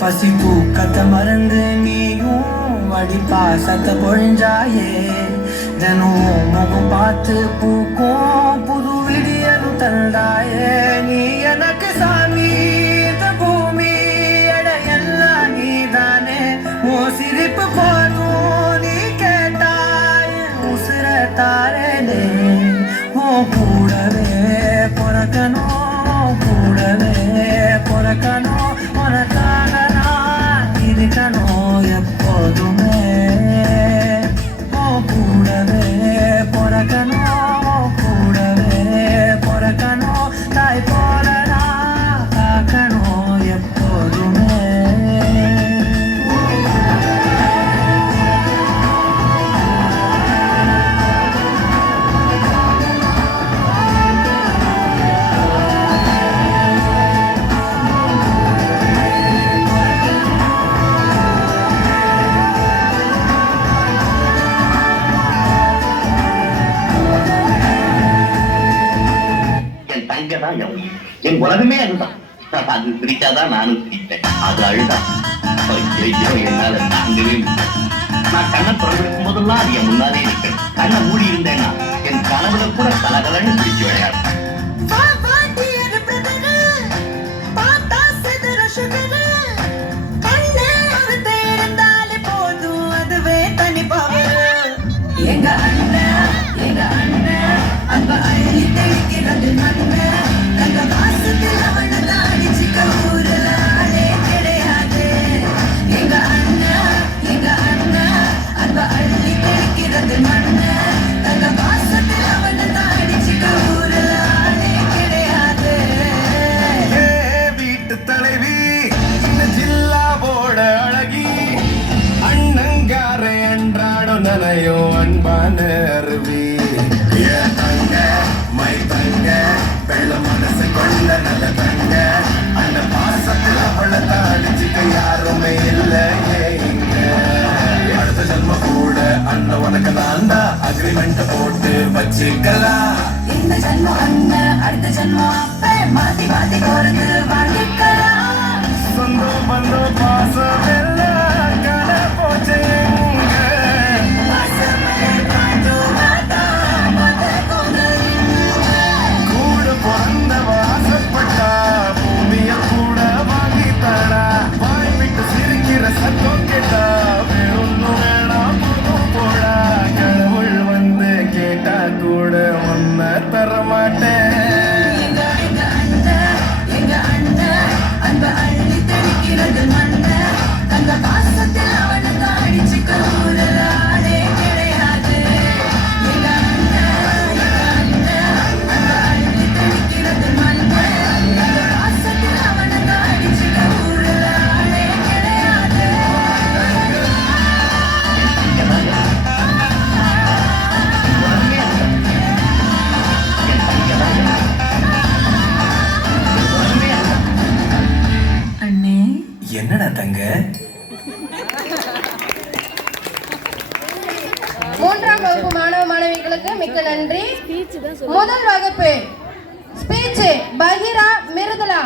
பசி பூக்கத்தை மறந்து நீயும் அடி பாசத்தை பொழிஞ்சாயே தினம் முகம் பார்த்து பூக்கும் புது விடியலும் தந்தாயே நீ எனக்கு சாமி இந்த பூமி எல்லாம் நீதானே ஓ சிரிப்பு போதும் நீ கேட்டாய் உசுர தாரே ஓ கூடவே பொறக்கணும் கூடவே பொறக்கணும் உனக்காக இருக்கணும் எப்போதுமே கூடவே பொறக்கணும் கூடவே பொறக்கணும் தாய் போலனா காக்கணும் எப்போதுமே என் உலகமே அதுதான். அது சிரிச்சாதான் நானும் சிரிப்பேன். அது அழுதான் என்னால தாங்கவே நான் கண்ணை திறந்திருக்கும் போதெல்லாம் அது என் முன்னாலே இருக்கேன். கண்ணை மூடி இருந்தேன்னா என் கனவுல கூட கலகலன்னு சிரிச்சு விளையாடும். எங்க அண்ணன் எங்க அண்ணன் அன்ப அள்ளி தெளிக்கிறது மண்ணன் தங்க வாசத்தில் அவனை தாடிச்சுக்க ஊரில் ஆளே கிடையாது. எங்க அண்ணன் அன்ப அள்ளி தெளிக்கிறது மண்ணன் தங்க வாசத்தில் அவனை தாடிச்சுக்க ஊரில் ஆளே கிடையாது. வீட்டு தலைவி இந்த ஜில்லாவோட அழகி அண்ணங்கார என்றாடும் நனையோ அன்பான அருவி தங்க மை தங்க வெள்ள மனசு கொள்ள நல்ல தங்க அந்த பாசத்துல அவளை தாடிச்சுக்க யாருமே இல்லையே இங்க. அடுத்த ஜன்ம கூட அண்ணன் உனக்கு நான் தான் அக்ரிமெண்ட் போட்டு வச்சுக்கலாம். இந்த ஜன்மம் அண்ணன் அடுத்த ஜன்மம் அப்ப மாத்தி மாத்தி போறது வாழ்க்கலாம். சொந்தம் பந்தம் பாசம் எல்லாம் கல போச்சு என்னடா தங்க? மூன்றாம் வகுப்பு மாணவ மாணவிகளுக்கு மிக்க நன்றி. முதல் வகுப்பு ஸ்பீச் பஹிரா மிருதுலா.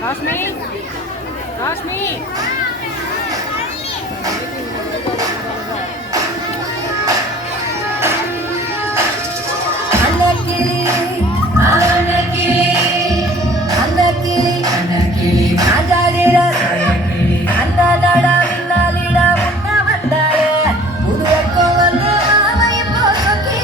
ராஷ்மி ராஷ்மி புது வந்து மாமா இப்போ சொக்கி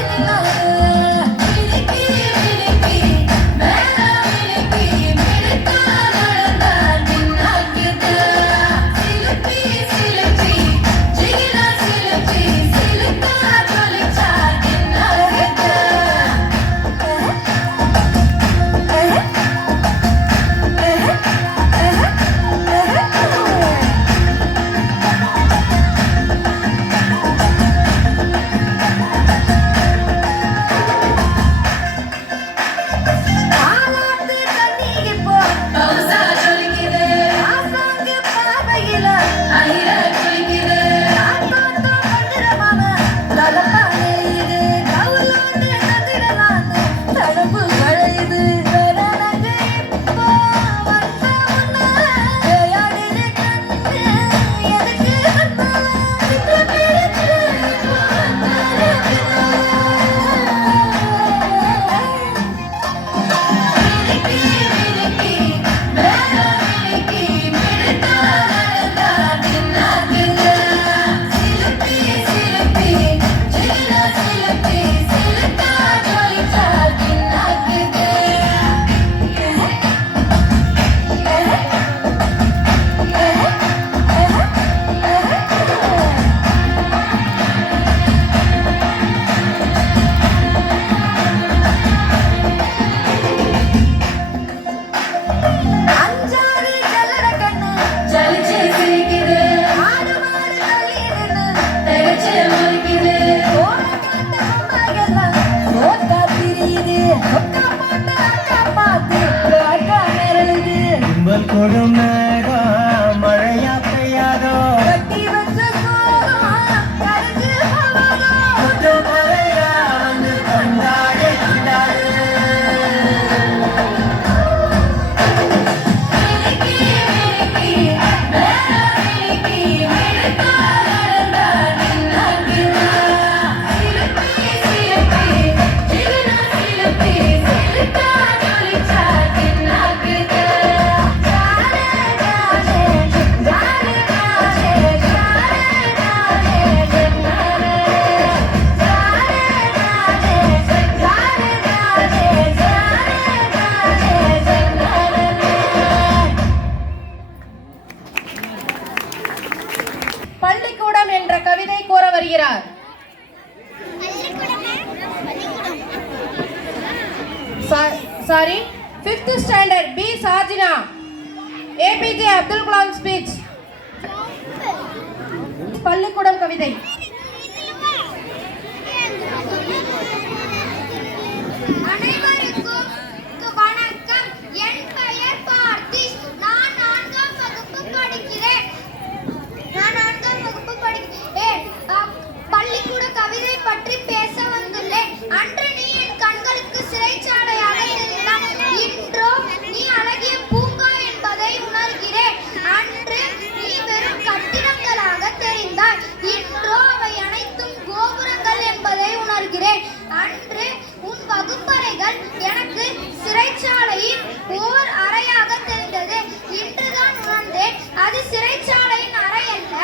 சாரி 5th standard B Sajina APJ Abdul Kalam speech பள்ளிக்கூடம் கவிதை. அனைவருக்கும் வணக்கம். என் பெயர் பார்த்திஸ். நான் 4ஆம் வகுப்பு படிக்கிறேன். பள்ளிக்கூட கவிதை பற்றி பேச வந்துள்ளேன். அன்று நீ என் கண்களுக்கு சிறைச்சாலையாக தெரிந்தாய். இன்றோ நீ அழகிய பூங்கா என்பதை உணர்கிறேன். அன்று நீ வெறும் கட்டிடங்களாக தெரிந்தாய். இன்றோ அவை அனைத்தும் கோபுரங்கள் என்பதை உணர்கிறேன். அன்று உன் வகுப்பறைகள் எனக்கு சிறைச்சாலையின் ஓர் அறையாக தெரிந்தது. இன்றுதான் உணர்ந்தேன் அது சிறைச்சாலையின் அறை அல்ல,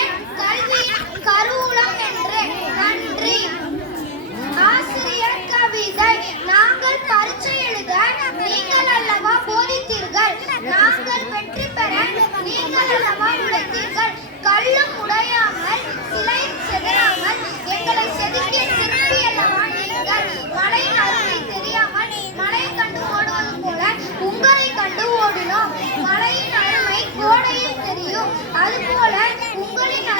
என் கல்வியின் கருவூலம் என்று. நன்றி. ஆசிரியர் கவிதை. நாங்கள் பரீட்சை எழுத நீங்கள் அல்லவா போதித்தீர்கள். நாங்கள் வெற்றி பெற நீங்கள் அல்லவா உழைத்தீர்கள். கல்லும் உடையாமல் சிலை செதறாமல் எங்களை செதுக்கிய சிற்பி அல்லவா நீங்கள். மலையின் அருமை தெரியாமல் மலையை கண்டு ஓடுவது போல உங்களை கண்டு ஓடினோம். மலையின் அருமை கோடையில் தெரியும். அதுபோல உங்களின்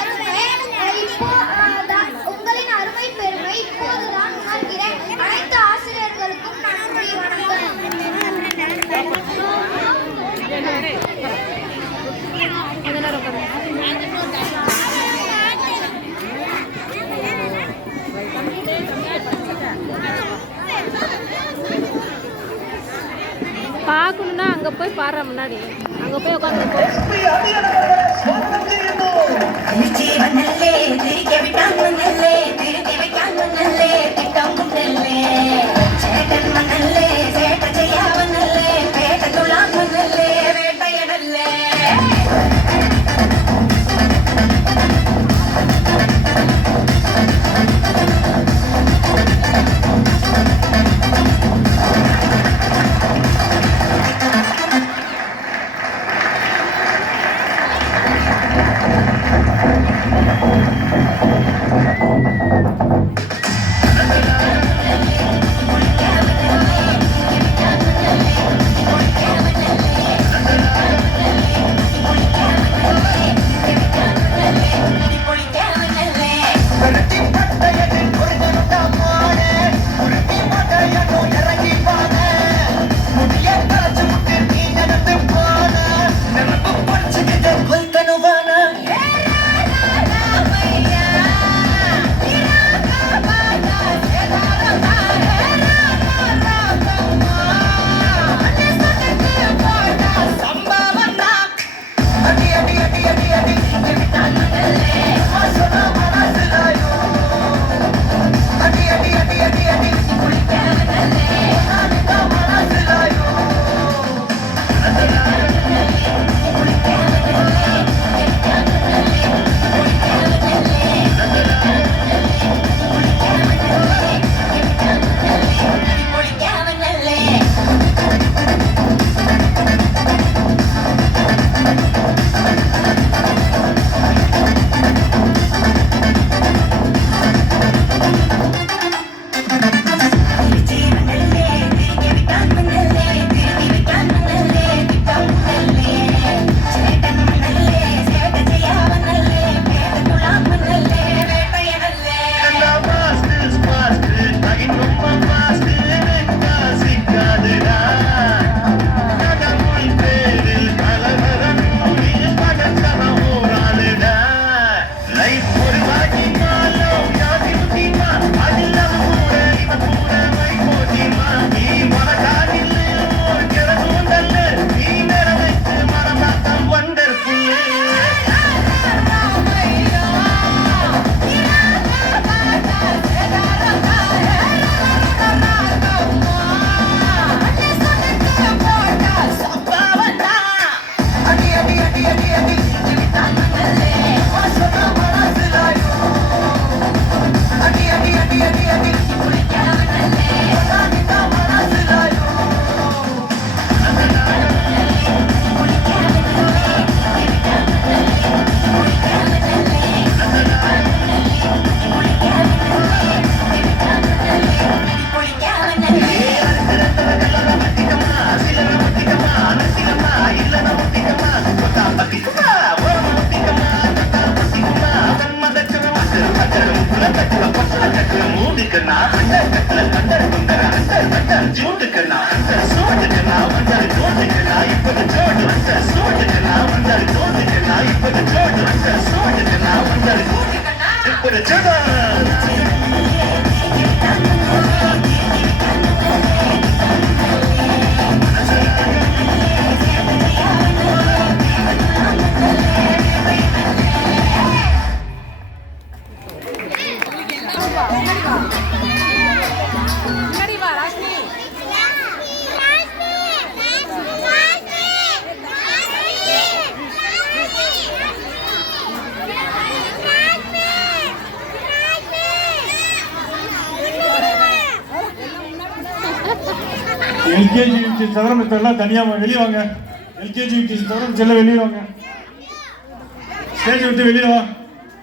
அருமை பெருமை இப்போதுதான் உணர்கிறேன். அனைத்து ஆசிரியர்களுக்கும் நன்றி. பார்க்கணுன்னா அங்கே போய் பாடுற முன்னாடி அங்கே போய் உட்காந்து ஜீவனல்லே திரிக்க விட்டான் மண்ணல்லே திருத்தி வைக்கான் மண்ணல்லே திட்டம் முன்னல்லே சேட்டன் மண்ணல்லே சேட்ட செய்யாவனல்லே பேட்ட துளான் மண்ணல்லே வேட்டையனல்லே. ராஷ்மி. எல்கேஜி யூகேஜி தவிர மற்றெல்லாம் தனியாக வெளியே வாங்க. எல்கேஜி யூகேஜி தவிர செல்ல வெளியே வாங்க. ஸ்டேஜ் விட்டு வெளியே வா.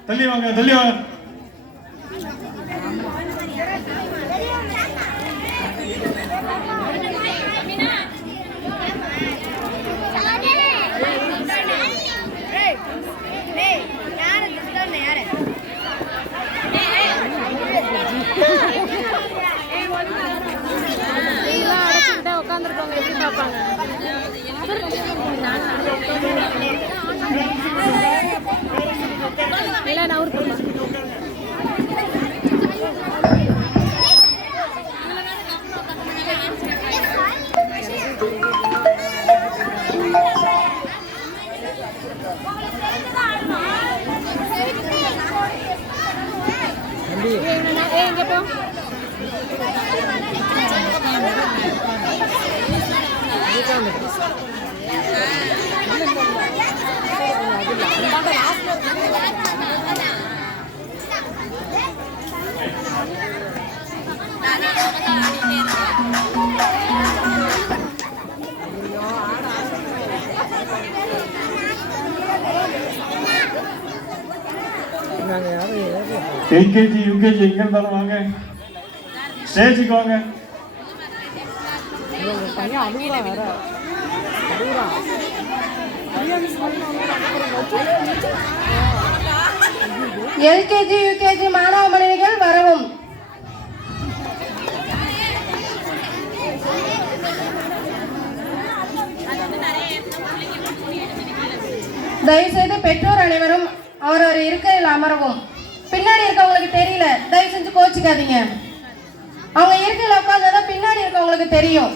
தள்ளி வாங்க, தள்ளி வாங்க. எல்லாம் அடைச்சிக்கிட்டே உட்காந்துருக்கவங்க எப்படி பார்ப்பாங்க? இல்லை நான் ஒரு எங்க போ எல்கேஜி யூகேஜி எங்க இருந்தாலும் வாங்க, ஸ்டேஜுக்கு வாங்க. எல்கேஜி யூகேஜி மாணவ மாணவிகள் வரவும். தயவுசெய்து பெற்றோர் அனைவரும் அவரவர் இருக்கையில் அமரவும். பின்னாடி இருக்கவங்களுக்கு தெரியல, தயவு செஞ்சு கோச்சிக்காதீங்க. அவங்க இருக்கையில் உட்கார்ந்தாதான் பின்னாடி இருக்கவங்களுக்கு தெரியும்.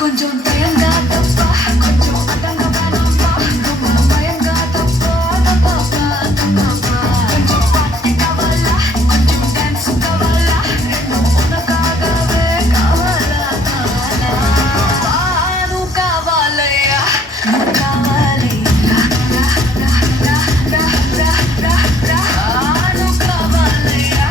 கொஞ்சம் தயங்காதப்பா, கொஞ்சம் அடங்காதப்பா, பயங்காதப்பா, கொஞ்சம் பாட்டு கவலா, கொஞ்சம் டான்ஸ் கவலா, உனக்காகவே கவலா கவலா. நூ காவாலையா, நூ காவாலையா, நூ காவாலையா.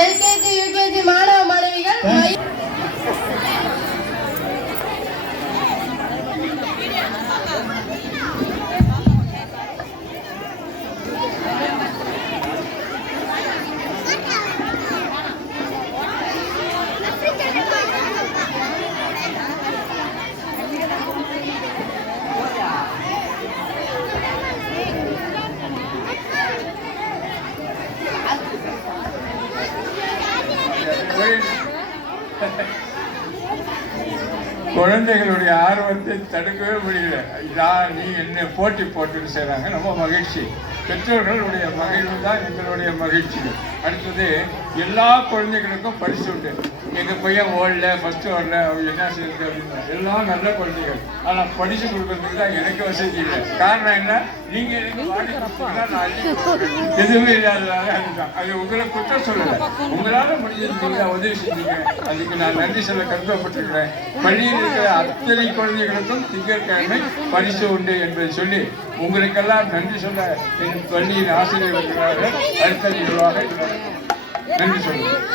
எல்கேஜி யூகேஜி மாணவ மாணவிகள் குழந்தைகளுடைய ஆர்வத்தை தடுக்கவே முடியல. நீ என்ன போட்டி போட்டுன்னு செய்கிறாங்க, ரொம்ப மகிழ்ச்சி. பெற்றோர்களுடைய மகிழ்வு தான் எங்களுடைய மகிழ்ச்சி. அடுத்தது எல்லா குழந்தைகளுக்கும் பரிசு உண்டு. எங்கள் பையன் ஓடல, ஃபஸ்ட்டு வரல, அவர் என்ன செய்யுது அப்படின்னா எல்லாம் நல்ல குழந்தைகள். ஆனால் படித்து கொடுக்கறதுக்கு தான் எனக்கு வசதி இல்லை. காரணம் என்ன, நீங்கள் எனக்கு வாடி கொடுத்தீங்கன்னா நான் அள்ளி கொடுக்குறேன். எதுவுமே இல்லாததால அதுதான். அது உங்களை குற்றம் சொல்லலை, உங்களால் முடிஞ்சிருந்தீங்க, உதவி செஞ்சீங்க, அதுக்கு நான் நன்றி சொல்ல கருதப்பட்டிருக்கிறேன். பள்ளியில் இருக்கிற அத்தனை குழந்தைகளுக்கும் திங்கட்கிழமை பரிசு உண்டு என்பதை சொல்லி உங்களுக்கெல்லாம் நன்றி சொல்ல என் பள்ளியின் ஆசிரியர்கள் அடுத்த நிர்வாக நன்றி சொல்லுங்கள்.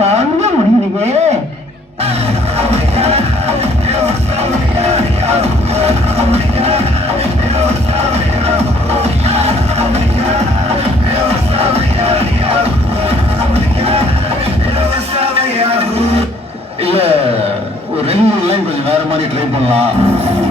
தாங்க முடியலையே. இல்ல ஒரு 2-3 லைன் கொஞ்சம் வேற மாதிரி ட்ரை பண்ணலாம்.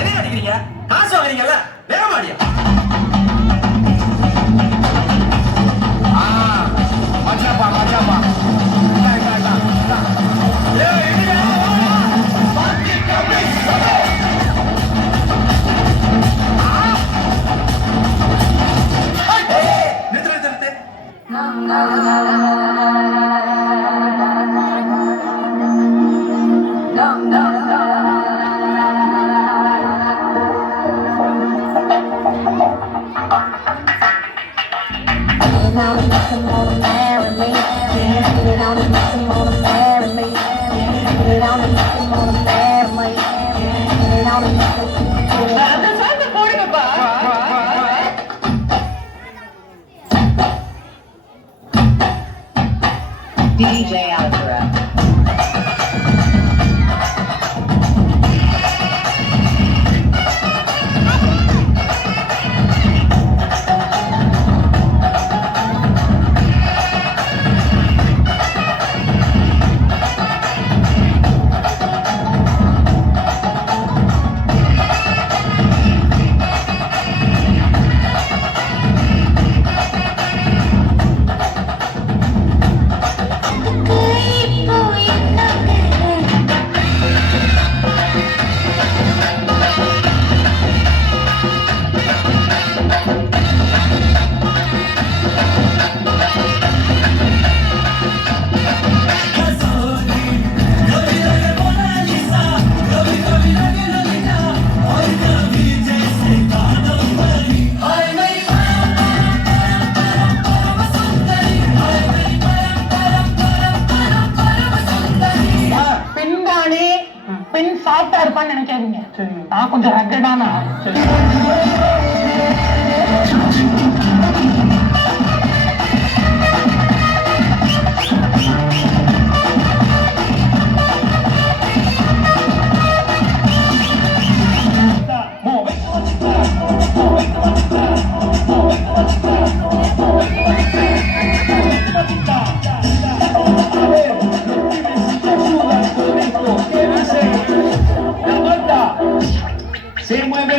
என்ன அடிக்கிறீங்க? காசு வாங்குறீங்கல்ல, வேகமாடியா? மச்சாப்பா மச்சாப்பா நிறுத்து நிறுத்து நிறுத்து. DJ Alfred. பின் சாஃப்டா இருப்பான்னு நினைக்காதீங்க. நான் கொஞ்சம் ரக்கடான Se mueve